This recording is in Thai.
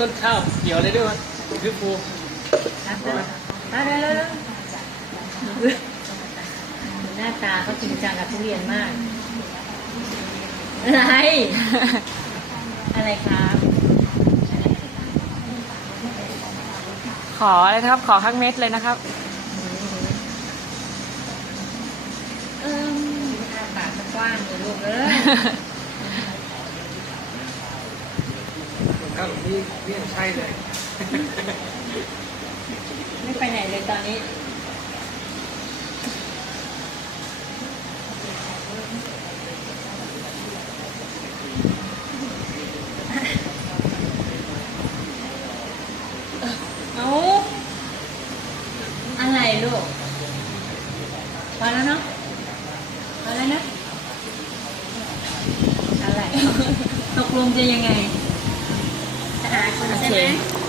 ต้นข้าวเกี่ยวอะไรด้วยวะพี่ปูรับได้รับได้แล้วหน้าตาเขาจริงจังกับทุเรียนมาก อะไร อะไรครับ ขอเลยครับ ขอข้างเม็ดเลยนะครับเอิ่มหน้าปากกว้างเลยลูกเอ้ย ครับนี่นี่ใช่เลย ไม่ไปไหนเลยตอนนี้เอาอะไรลูกพอแล้วเนาะพอแล้วนะอะไรตกลงจะยังไง จะ